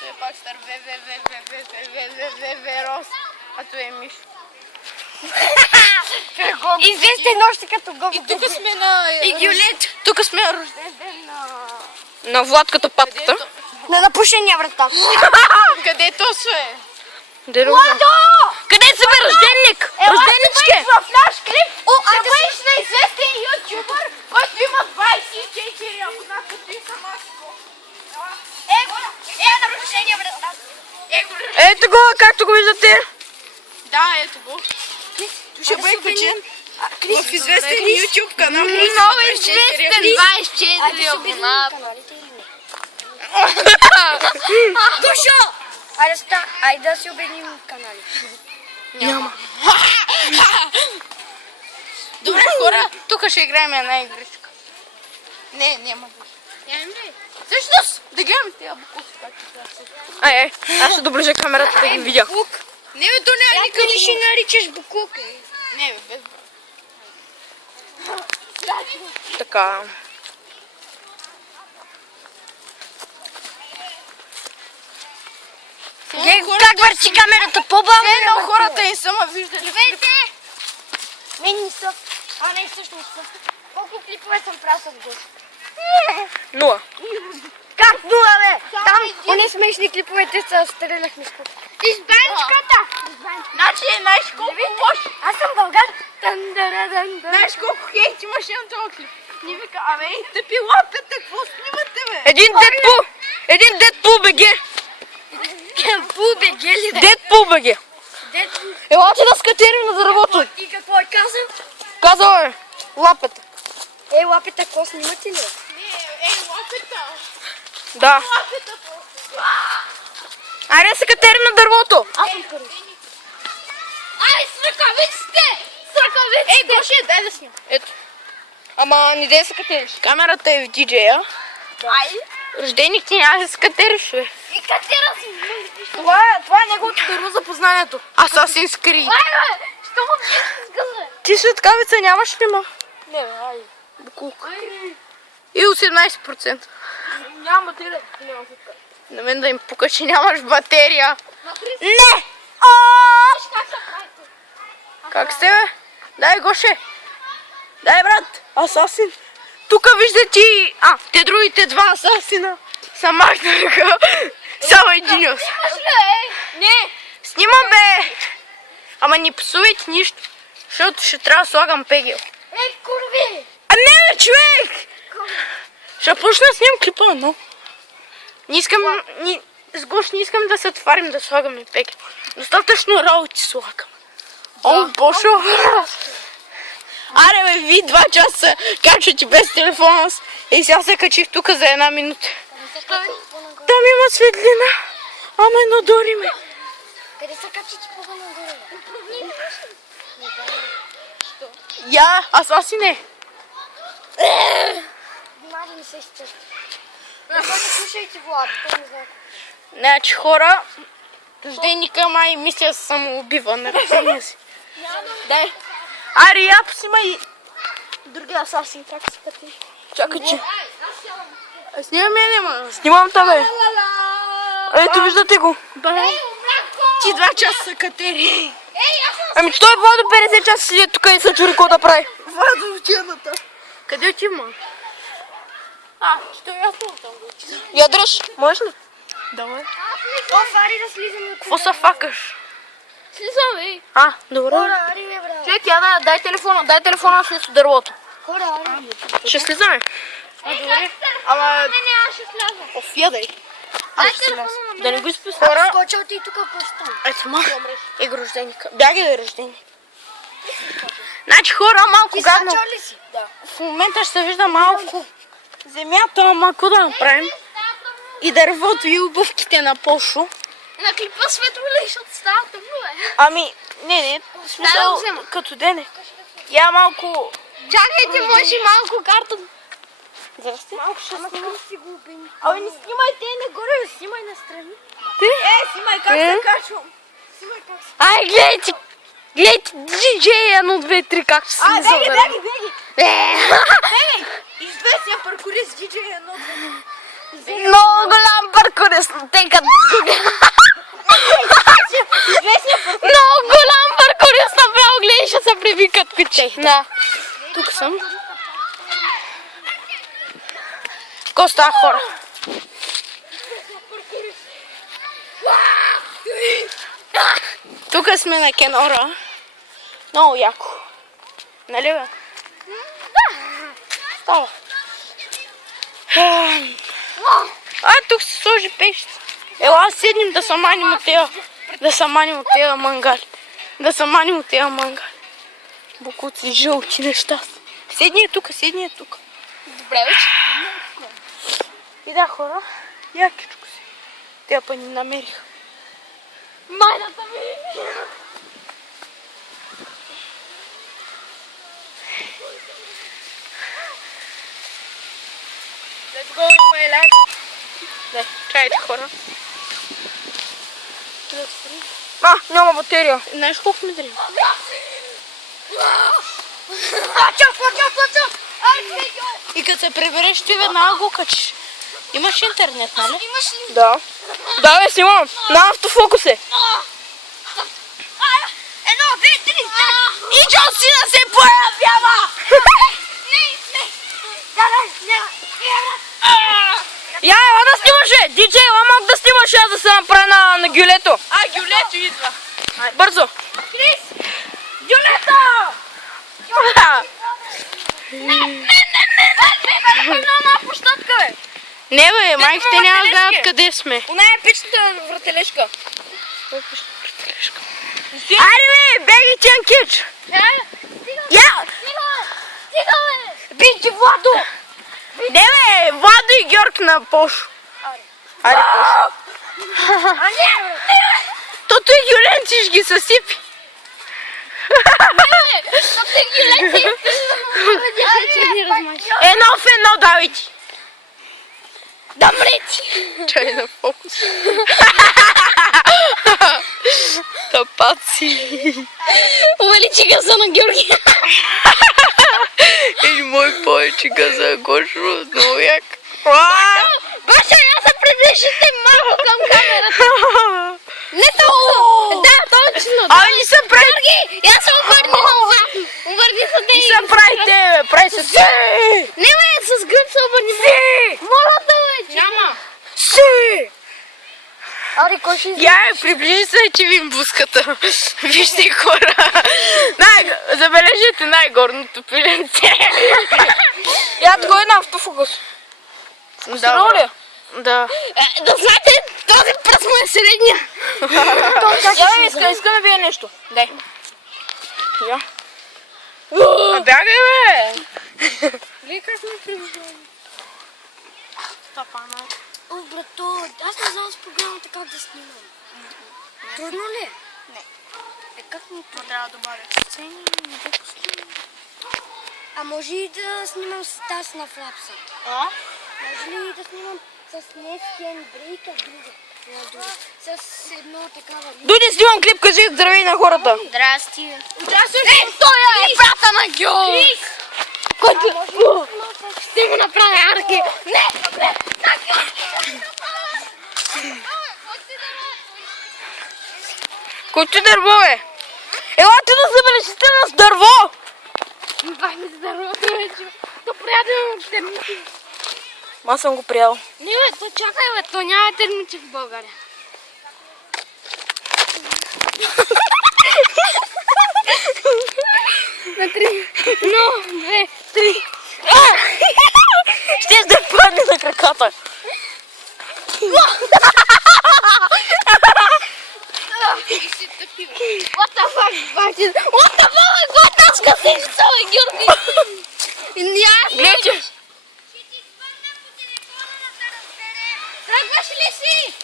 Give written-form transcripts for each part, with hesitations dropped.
Той е пак стар Верос. А той е Мишо. Известен още като го. И тук сме на... И Гюлет. Тук сме на рожден ден На Владката патката. На напушения врата. Където е? Владо! Къде си бе рожденник? Рожденичке! В наш клип ще бъдеш на известен ютубър, който има 24 абона, като и сама си го. На напушения врата. Ето го, както го виждате. Да, ето го. Ще бъде качен в известен ютуб канал. Много известен, 24 абона. Душо! Айде да си обединим канали. Няма. Добре, хора, тук ще играем една игричка. Не, няма. Всъщност, да гледаме тези буковки, както Ай, аз ще доближа камерата да ги видя. Не, бе, то няма никакъв Ти ще наричаш букук. Не, бе, без Така. Как върти камерата по-бавно? едно хората не са ма виждали. Мен не са. Не, всъщност са. Колко клипове съм правил с гост? 0. Как нула, бе? Там, они смешни клипове, те са стреляхме с куп. Избанчката! Значи, знаеш колко лошо. Аз съм българ. Знаеш колко хейт имаше на този клип. Не вика, абе, тъпи лапета, какво снимате, бе? Един Дедпул БГ. Пул бе, гели, бе. Дедпул БГ. Елате да скатерим на дървото. И какво е казал? Казал е. Лапата. Ей, лапета, какво снимате ли? Не, лапета. Да. Лапета просто. Айде да се катерим на дървото. Аз съм първи. Ай, с ръкавиците! С ръкавиците! Гоше, дай да снимам. Ето. Ама не дай да се катериш. Камерата е в диджея. Ай! Рожденик ти няма да се катериш, бе. И катера си. Това е неговото дърво за познанието. Assassin's Creed. Ай, бе, що му пиеш с гъза? Ти светкавица нямаш ли, ма? Не, бе, ай. Букулка. И 18%. Няма батерия. Няма светка. На мен да им пука, че нямаш батерия. Не! Как се правите? Как сте, бе? Дай, Гоше. Дай, брат. Асасин. Тук виждате и... те другите два асасина са махнаха. Само един ос. Имаш ли, Не. Снимам, бе. Ама не псувайте нищо. Защото ще трябва да слагам пегел. Ей, курви! Не, човек! Ще почна да снимам клипа, но... Не искам... С Гош не искам да се отварим да слагаме пегел. Достатъчно работи слагам. О, Бошо! Аре, бе, ви 2 часа качвате без телефона си. И сега се качих тук за 1 минута. Там има светлина. Ама надори ме. Къде са капчите по-нагоре? Я, асасине. Внимай да не се изцепи. Не слушайте Влад, той не знае. Значи хора, рожденика май мисля да се самоубива на рождения си. Дай. Аре, я поснимай другия асасин, как се кати. Чакай, че. Снимай мене, ма. Снимам тебе. Ето, виждате го. Ти 2 часа са катери. Ами че той Владо 50 часа седи тук и се чури какво да прави. Владо в тяната. Къде отива? Що я там? Я дръж. Можеш ли? Давай. О, Фари да слизаме от Какво се факаш? Слизам, ей. Добре. хора, ари бе, брат. Чек, я дай телефона след дървото. Хора, ари. Ще слизаме. Добре. Ама... Не, аз ще сляза. Оф, ядай. Дай телефона на Да мен. не го изпусна. Хора. Скочил ти тук по-стан. Ето ма. Его рожденика. Бягай да е рождение. Значи хора, малко Ти гадно. скачал ли си? Да. В момента ще се вижда малко земята, ама какво да направим? И дървото и обувките на Пошо. На клипа светло ли, защото става тъмно, бе? Ами, не, в смисъл, като дене. Я малко... Чакайте, може малко картон. Здрасти. Малко ще снимам. Си го обени. Абе, не снимай те нагоре, снимай настрани. Снимай как се качвам. Ай, гледайте диджея 1, 2, 3, как ще слиза. Беги. Беги! Известен паркурист диджей едно. Много голям паркурист. Тъй като Чакай. Да. Тук съм. Какво става, хора? Тук сме на Кенора. Много яко. Нали бе? Да. Става. Тук се сложи пещица. Ела седнем да се маним от тея. Да се маним от тея мангали. Да се маним от тея мангали. Букуци, жълти неща. Седни е тук. Добре, вече. И да, хора, якичко си. Те па ни намериха. Майната ми! Let's go in my life. Дай, чайте, хора. Няма батерия. Знаеш колко ми дрема? И като се прибереш, ти веднага го качиш. Имаш интернет, нали? Имаш ли? Да. Да, бе, снимам. На автофокус е. Едно, две, три, И Джон Сина се появява! Я, ела да снимаш, бе! Диджей, ела мога да снимаш, аз да се направя на гюлето. Гюлето идва. Бързо. Крис! Гюлето! На площадка, бе! Не, бе, майките няма да знаят къде сме. Она е пичната вратележка. Айде, бе, беги, Ченкич! Я! Стига, бе! Бич, Владо! Не, бе, Владо и Георг на Пошо. Айде, Пошо. А не, бе! Тото и Гюленци ще ги съсипи. Едно в едно, давайте. Дамреци! Чай на фокус. Тапаци. Увеличи газа на Георги. Ей, мой повече газа, Гошо, много як. Баша, я се приближите малко към камерата. Не толкова. Да, точно. Ами не се прави. Георги, я се обърни назад. Обърни се Не се правите, бе, прави се си. Не, бе, с гръб се обърни. Си! Моля да, бе. Няма. Си! Ари, кой ще Я, приближи се, че ви буската. Вижте, хора. Забележете най-горното пиленце. Я такова е на автофокус. Здраво ли? Да. Да знаете, този пръст му е средния. Я, иска да бие нещо. Дай. Я. Бягай, бе. Вие как ме приближава? О, брато, аз не знам с програмата как да снимам. Трудно ли е? Не. Как ми Трябва да добавя сцени и да пустим. А може и да снимам с тази на флапса? Може ли да снимам с не скен брейка, друга? С едно такава... Дойди, снимам клип, кажи здравей на хората. Здрасти. Здрасти! Той е брата на Гео! Който... Ще го направя арки! Не! Който дърво, бе? Елате да забележите нас дърво! Бахме за дървото вече. То приятел от термити. Аз съм го приял. Не, бе, то чакай, бе, то няма термити в България. На 3. 1, 2, 3. Ще да падне на краката. What the fuck, Бахти? What the fuck, what the fuck, сестрица, бе, Георги? Гледайте. Тръгваш ли си?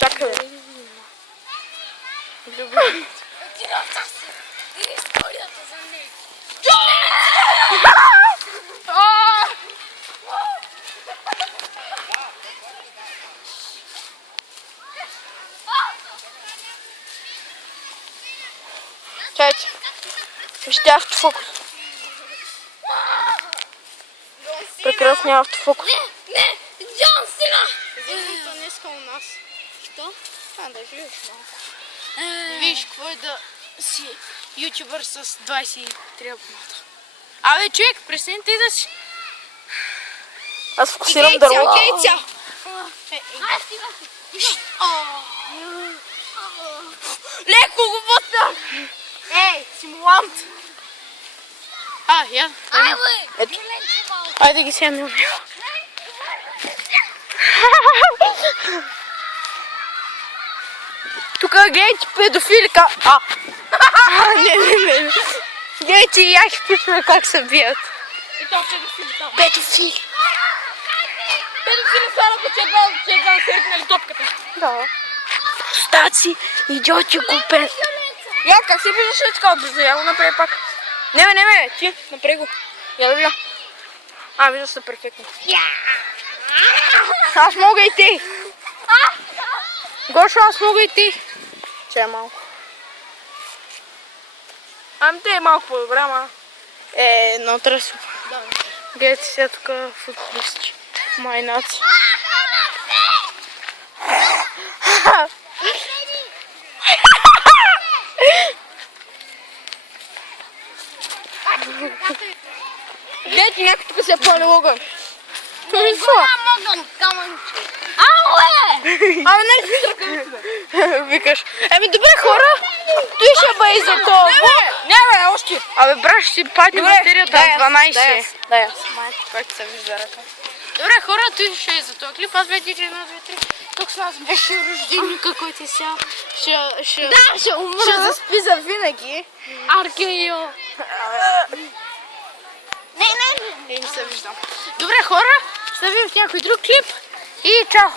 Чакай, бе. Историята за нея. Чайте. Вижте автофокус. Прекрасният автофокус. Не, Джон Сина! Зимното днеска у нас. Що? Да живееш малко. Виж какво е да си ютубър с 23 абоната. Абе, човек, престанете да си... Аз фокусирам дърво. Гейця! Леко го бутна! Ей, симулант! Я. Ай, бе! Ето. Айде ги сега милно. Тук гледайте педофилика. Не. Гледайте и яхи пичме как се бият. И то педофили там. Педофили. Педофили хора, че едва съркнали топката. Да. Стаци, идиоти купен. Я, как се виждаш така отбързо? Я го направи пак. Не, ти, направи го. Я да видя. Вижда се перфектно. Аз мога и ти. Гошо, аз мога и ти. Че малко. Те е малко по-добре, ама... Но тръсно. Гледайте сега тук футболисти. Майнаци. Гледайте, някой тук се е палил огън. Викаш. Добре, хора. Той ще бъде за това. Не, още. Браш, си падне батерията на 12. Да, аз. Как се вижда ръка. Добре, хора, той ще е за този клип. Аз бе DJ 1, 2, 3. Тук с нас беше рожденика, който е сега. Ще умра. Ще заспи за винаги. Аркейо. Не се виждам. Добре, хора, ще видим в някой друг клип. И чао!